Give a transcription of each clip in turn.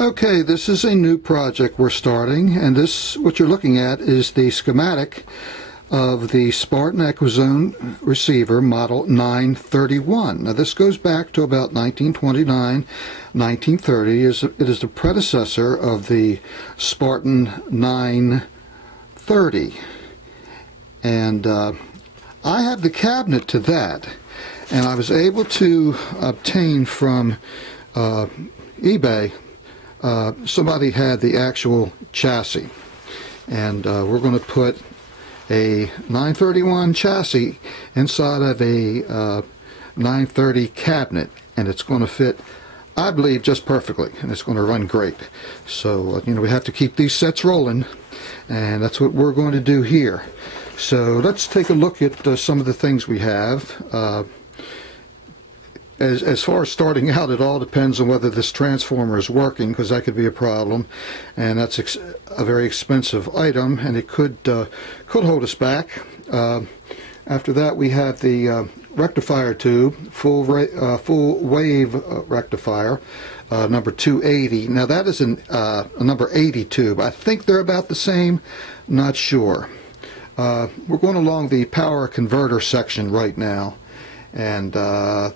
Okay, this is a new project we're starting, and what you're looking at is the schematic of the Sparton Equizone receiver model 931. Now this goes back to about 1929, 1930. It is the predecessor of the Sparton 930. And I have the cabinet to that, and I was able to obtain from eBay. Somebody had the actual chassis, and we're going to put a 931 chassis inside of a 930 cabinet, and it's going to fit, I believe, just perfectly, and it's going to run great. So we have to keep these sets rolling, and that's what we're going to do here. So let's take a look at some of the things we have. As far as starting out, it all depends on whether this transformer is working, because that could be a problem, and that's a very expensive item, and it could hold us back. After that, we have the rectifier tube, full wave rectifier, number 280. Now that is a number 80 tube. I think they're about the same, not sure. We're going along the power converter section right now. And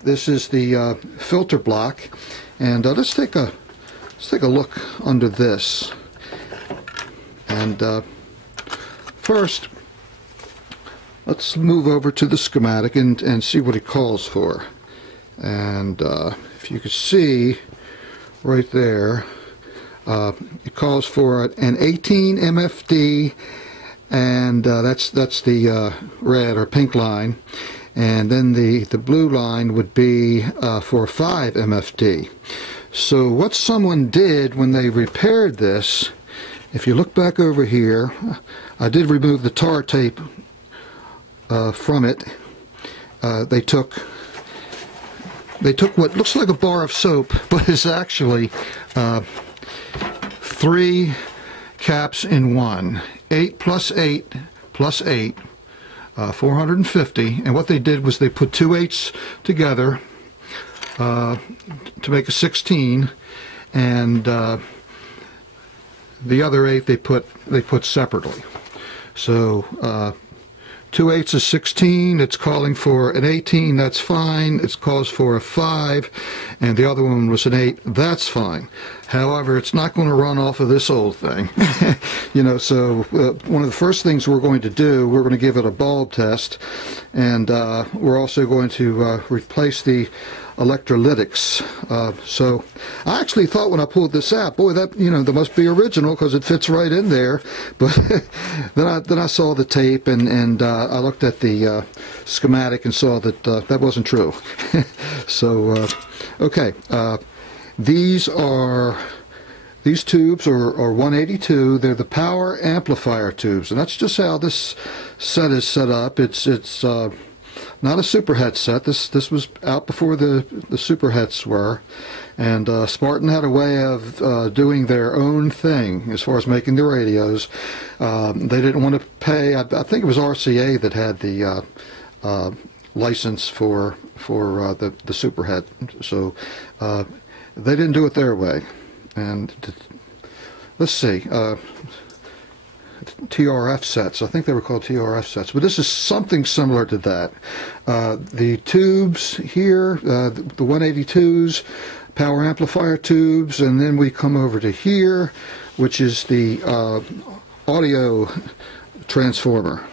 this is the filter block, and let's take a look under this. And first, let's move over to the schematic and see what it calls for. And if you could see right there, it calls for an 18 MFD, and that's the red or pink line. And then the blue line would be for 5 MFD. So what someone did when they repaired this, if you look back over here, I did remove the tar tape from it. They took what looks like a bar of soap, but is actually 3 caps in one. 8 plus 8 plus 8. 450, and what they did was they put 2 8s together to make a 16, and the other 8 they put separately. So 2 8s is 16. It's calling for an 18. That's fine. It calls for a 5, and the other one was an 8. That's fine. However, it's not going to run off of this old thing. So one of the first things we're going to do, we're going to give it a bulb test, and we're also going to replace the electrolytics. So I actually thought when I pulled this out, boy, that that must be original because it fits right in there. But then I saw the tape, and I looked at the schematic and saw that that wasn't true. So okay. These tubes are 182. They're the power amplifier tubes, and that's just how this set is set up. It's not a superhet set. This was out before the superhets were, and Sparton had a way of doing their own thing as far as making the radios. They didn't want to pay. I think it was RCA that had the license for the superhet, so they didn't do it their way. And let's see, TRF sets. I think they were called TRF sets, but this is something similar to that. The tubes here, the 182s, power amplifier tubes, and then we come over to here, which is the audio transformer.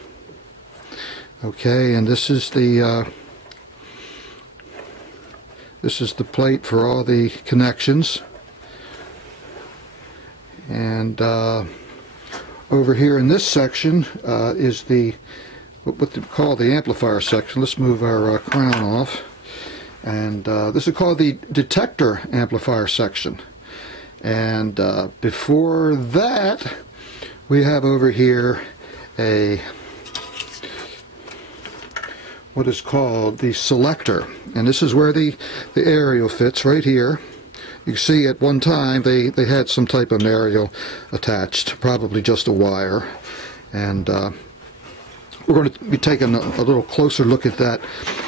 Okay, and this is the plate for all the connections. And over here in this section is what they call the amplifier section. Let's move our crown off. And this is called the detector amplifier section. And before that, we have over here what is called the selector. And this is where the aerial fits right here. You see at one time they had some type of aerial attached, probably just a wire. And we're going to be taking a little closer look at that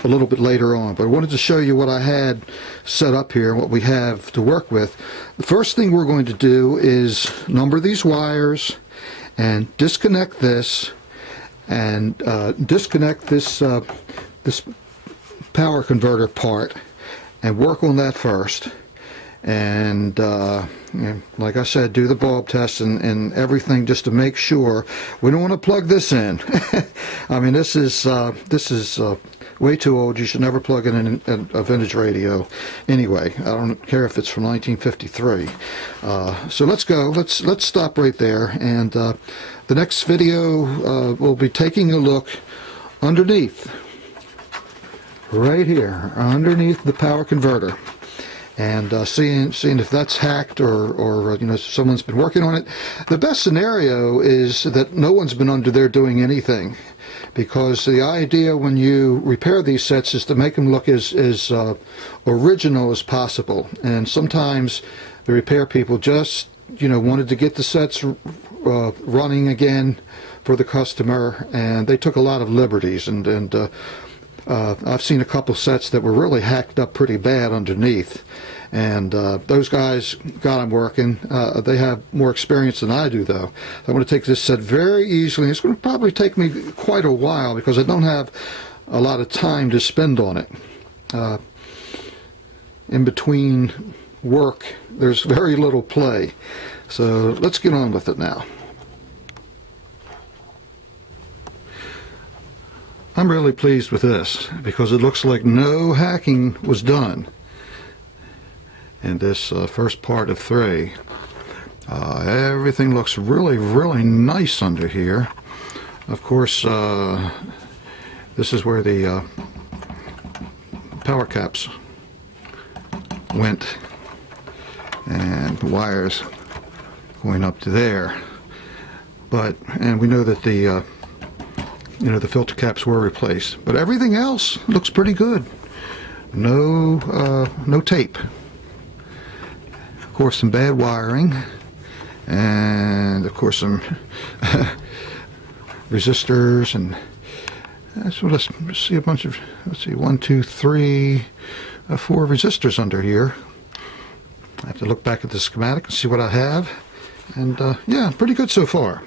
a little bit later on. But I wanted to show you what I had set up here, what we have to work with. The first thing we're going to do is number these wires and disconnect this and disconnect this this power converter part and work on that first. And like I said, do the bulb test and everything just to make sure. We don't want to plug this in. I mean, this is way too old. You should never plug in a vintage radio. Anyway, I don't care if it's from 1953. So let's go. Let's stop right there. And the next video we'll be taking a look underneath, right here, underneath the power converter, and seeing if that's hacked or you know, someone's been working on it. The best scenario is that no one's been under there doing anything, because the idea when you repair these sets is to make them look as original as possible. And sometimes the repair people just, you know, wanted to get the sets running again for the customer, and they took a lot of liberties, and I've seen a couple sets that were really hacked up pretty bad underneath, and those guys got them working. They have more experience than I do, though. I'm going to take this set very easily. It's going to probably take me quite a while because I don't have a lot of time to spend on it. In between work, there's very little play. So let's get on with it now. I'm really pleased with this because it looks like no hacking was done in this first part of 3. Everything looks really, really nice under here. Of course, this is where the power caps went, and the wires going up to there. And we know that the you know, the filter caps were replaced, but everything else looks pretty good. No tape. Of course, some bad wiring, and of course some resistors, and so let's see a bunch of, let's see, 1, 2, 3, 4 resistors under here. I have to look back at the schematic and see what I have, and yeah, pretty good so far.